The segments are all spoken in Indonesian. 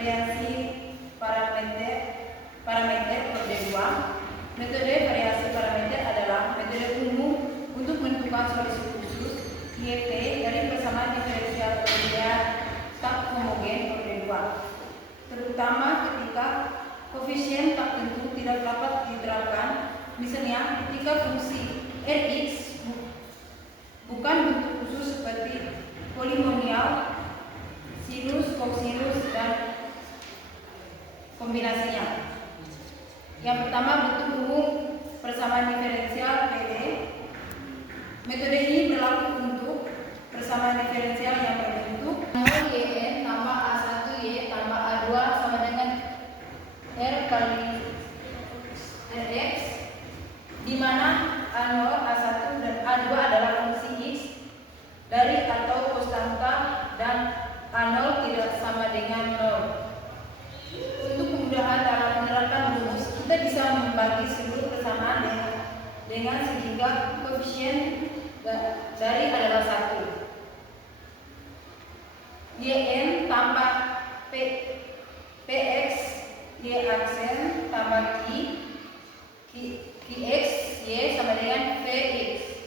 variasi parameter kode 2. Metode variasi parameter adalah metode umum untuk menentukan solusi khusus YP dari persamaan diferensial linear tak homogen kode 2, terutama ketika koefisien tak tentu tidak dapat diterapkan. Misalnya ketika fungsi Rx bukan bentuk khusus seperti polinomial, sinus, kosinus, dan kombinasinya. Yang pertama, bentuk umum persamaan diferensial PD. Metode ini berlaku untuk persamaan diferensial yang berbentuk 0 YN tambah A1Y tambah A2 sama dengan R kali Rx, di mana A0, A1, dan A2 adalah fungsi X dari atau konstanta dan A0 tidak sama dengan 0. Untuk kemudahan dalam menerapkan rumus, kita bisa membagi seluruh persamaan dengan sehingga koefisien dari adalah 1. Yn tambah Px Y aksen tambah Qx Y sama dengan Vx.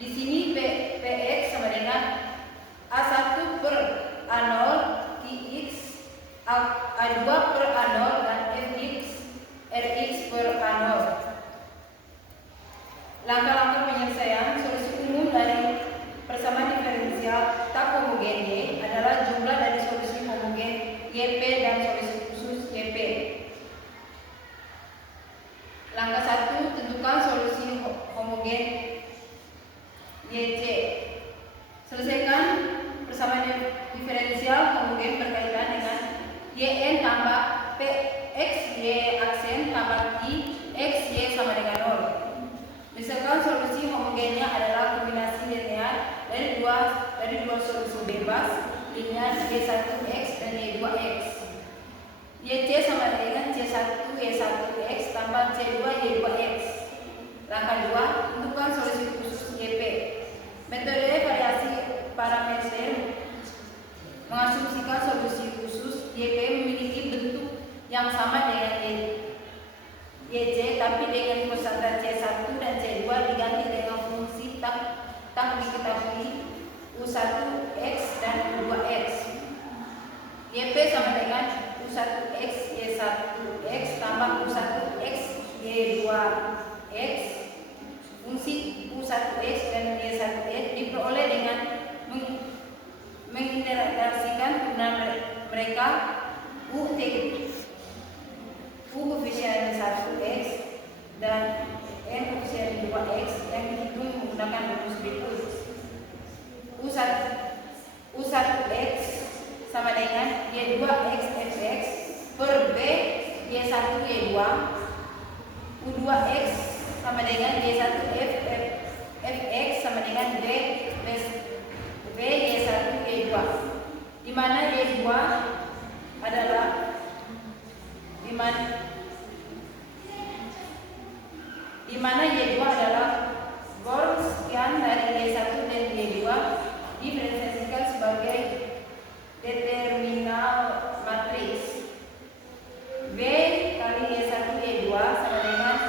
Di sini Px sama dengan A1 per A0 Qx A2 per A0 dan Fx Rx per A0. Langkah-langkah penyelesaian solusi umum dari persamaan diferensial tak homogen Y adalah jumlah dari solusi homogen Yp dan solusi khusus Yp. Langkah 1, tentukan solusi homogen Yc. Selesaikan persamaan diferensial homogen berkaitan dengan Yn tambah Px Y aksen tambah Qx Y sama dengan 0. Misalkan solusi homogennya adalah kombinasi linear dari dua solusi bebas linear Y1x dan Y2x. Yc sama dengan C1 Y1x tambah C2 Y2x. Langkah 2, tentukan solusi khusus Yp. Metode variasi parameter mengasumsikan solusi khusus Yp memiliki bentuk yang sama dengan Yc, tapi dengan konstanta C1 dan C2 diganti dengan fungsi tak diketahui U1x dan U2x. Yp sama dengan U1x Y1x tambah U1x Y2x. Fungsi U1x dan Y1x diperoleh dengan menginteraksikan mereka U koefisien 1x dan N koefisien 2x yang dihitung menggunakan rumus berikut. U1x sama dengan Y2x Fx per B Y1 Y2. U2x sama dengan Y1 Fx sama dengan B Y1 Y2, di mana Y2 adalah gol sekian dari Y1 dan Y2 diferensiasikan sebagai determinal matriks B kali Y1 Y2 sama dengan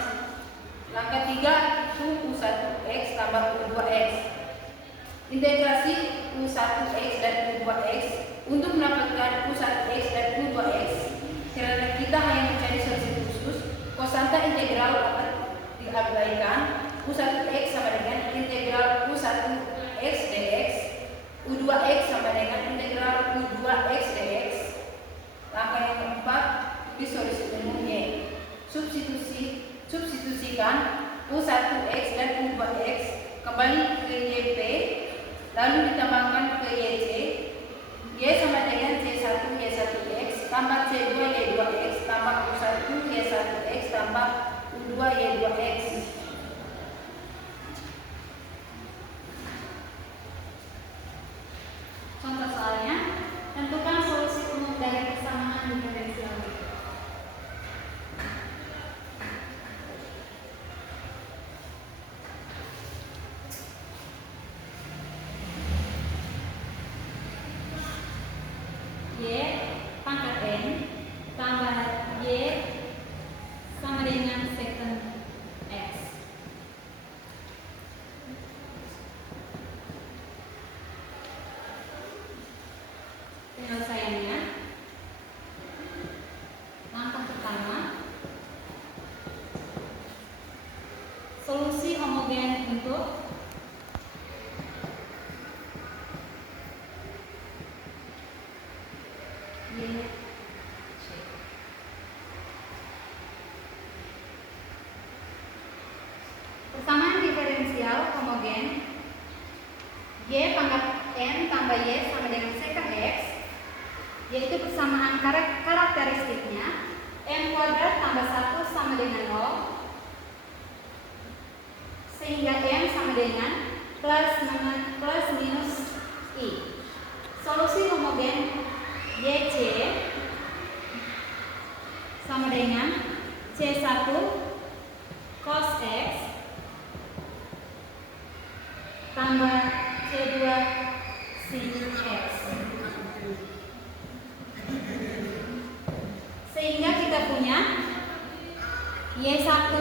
langkah 3 itu U1x tambah U2x. Integrasi U1x dan U2x untuk mendapatkan U1x dan U2x. Karena kita hanya mencari solusi khusus, konstanta integral akan diabaikan. U1x sama dengan integral U1x dx, U2x sama dengan integral U2x dx. Langkah yang keempat, di solusi umum Y. Substitusikan U1x dan U2x kembali ke Yp, lalu ditambahkan ke Yc. Y sama dengan C1 Y1x tambah C2 Y2x tambah U1 Y1x tambah U2 Y2x. Contoh soalnya, tentukan solusi umum dari persamaan diferensial. Y Y pangkat N tambah Y sama dengan sekant X, yaitu persamaan karakteristiknya M kuadrat tambah 1 sama dengan 0, sehingga M sama dengan plus minus I. Solusi homogen YC sama dengan C1 cos X tambah C2 sin X. Sehingga kita punya Y1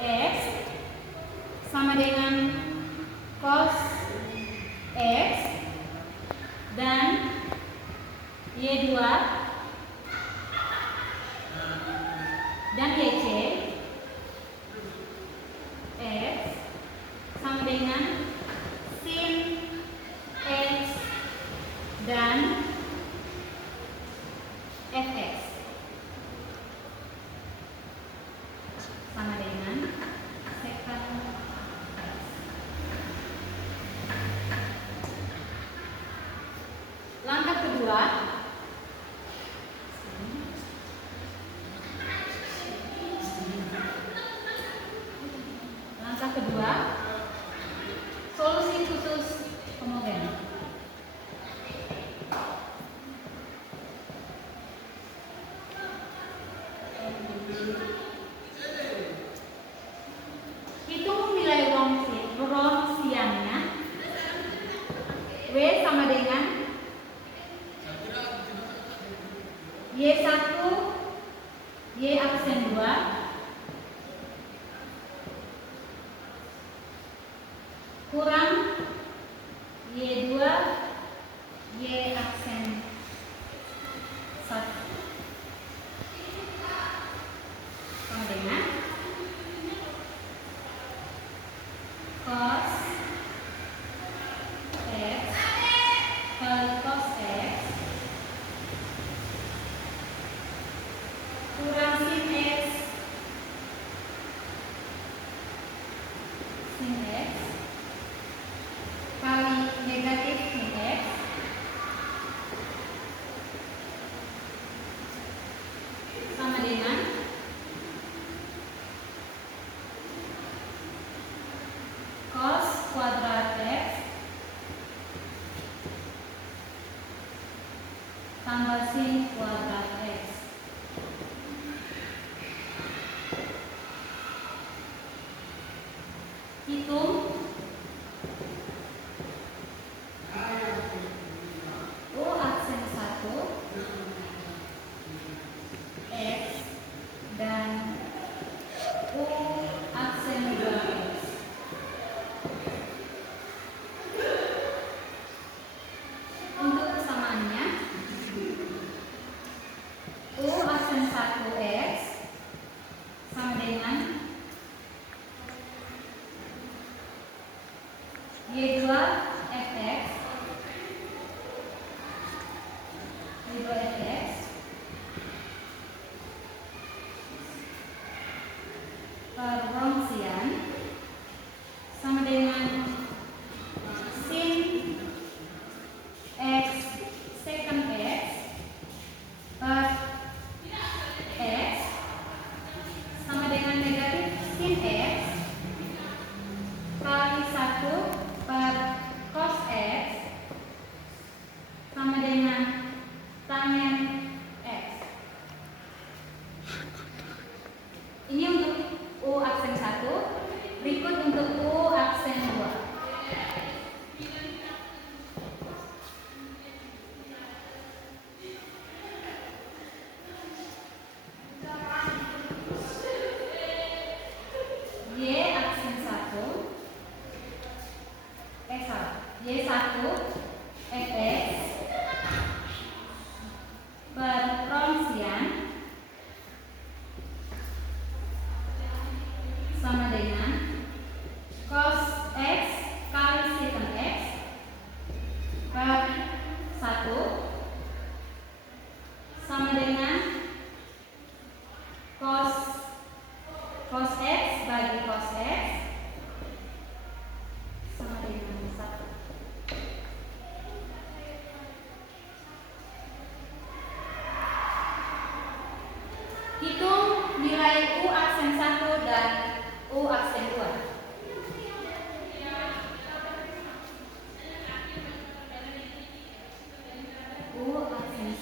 X sama dengan cos X dan Y2 dan YC X sama dengan sin X dan Fx sama dengan sekant X. Langkah kedua, solusi khusus homogen. Hitung nilai Wronskiannya. W sama dengan Y1 Y aksen 2 kurang Y2 Y aksen 1 sama dengan cos X kali cos X kurang sin X kali negatif sin X sama dengan cos kuadrat X tambah sin kuadrat X. Hitung U aksen 1 X dan U aksen 2 X. Untuk persamaannya, U aksen 1 X sama dengan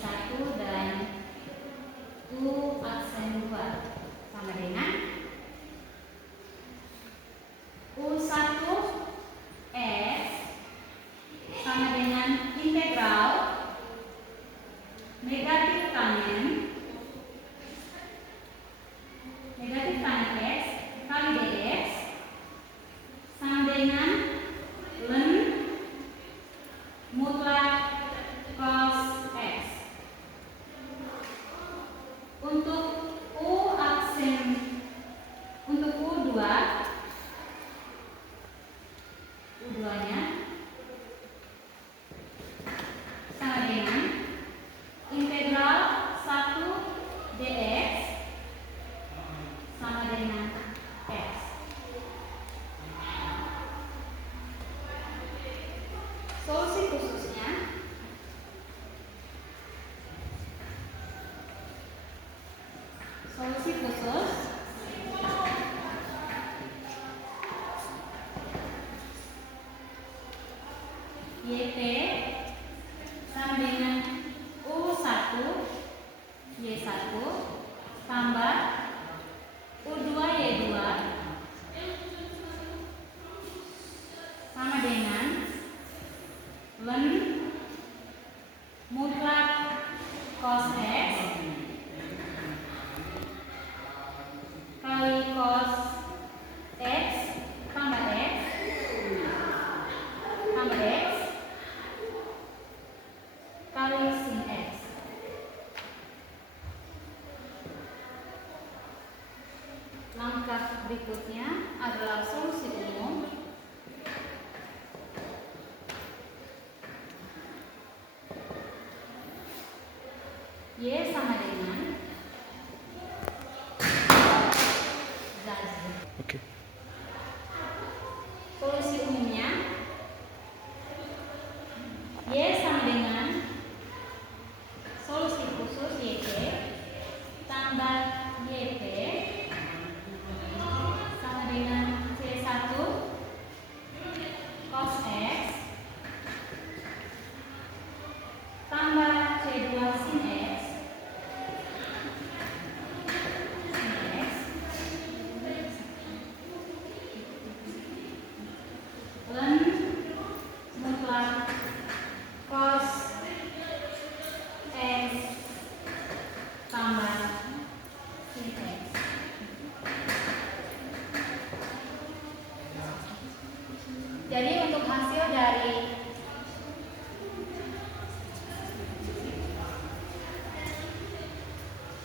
Y1 dan U aksen 2 sama dengan U1 S sama dengan integral negatif tangen X kali dx sama dengan ln mutlak cos X. Untuk U2 nya sama dengan integral 1 dx sama dengan X. Solusi khususnya solusi khusus YT sama dengan U1 Y1 tambah U2 Y2 sama dengan ln mutlak cos X kali cos X tambah X kali sin X. Langkah berikutnya adalah solusi umum. Y sama dengan Oke. solusi umumnya Y sama dengan solusi khusus YT tambah YP sama dengan C1 cos X tambah C2 sin X ln mutlak cos X tambah sin X. Jadi untuk hasil dari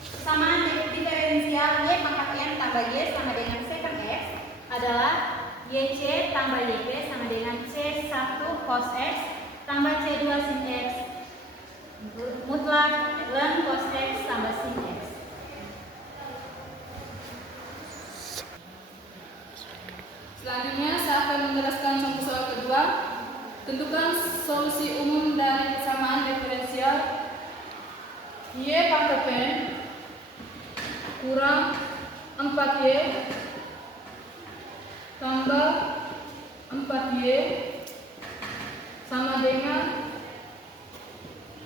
kesamaan diferensial Y pangkat N tambah Y sama dengan secant X adalah YC tambah YP sama dengan C1 cos X tambah C2 sin X mutlak ln cos X tambah sin X. Selanjutnya saya akan menjelaskan contoh soal kedua. Tentukan solusi umum dari kesamaan diferensial Y pangkat N kurang 4Y tambah 4Y sama dengan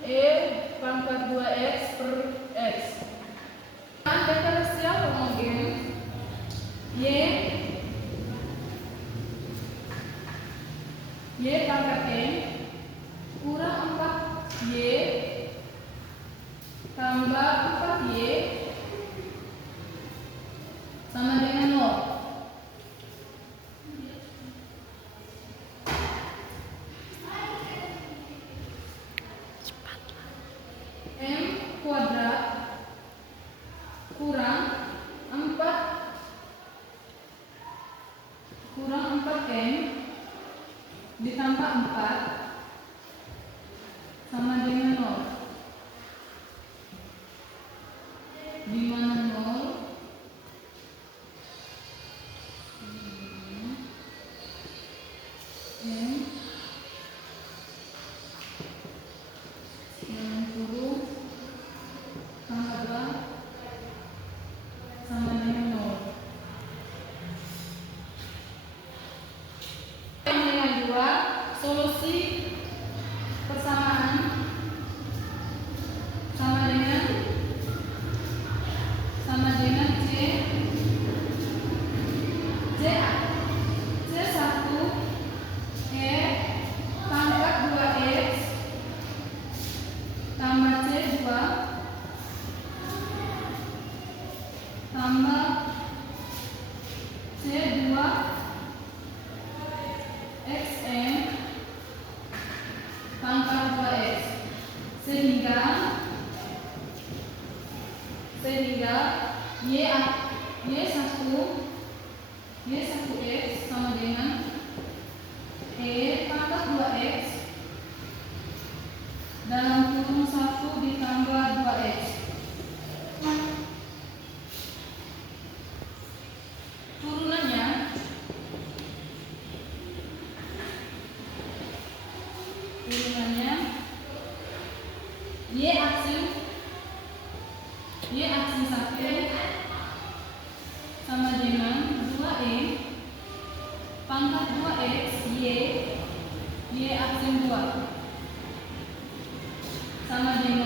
E pangkat 2X per X. Diferensial homogen Y pangkat N kurang 4Y tambah 4Y sama dengan 0. M kuadrat kurang 4M ditambah 4 sama dengan 0, di mana 0 M 90 tambah 2 sama dengan 0. Yang kedua, solusi ditambah C2 XM pangkat 2X sehingga Y1X sama dengan E pangkat 2X dalam kurung 1 ditambah 2X. Turunannya Y aksin 1 sama dengan 2E pangkat 2X Y aksin 2 sama dengan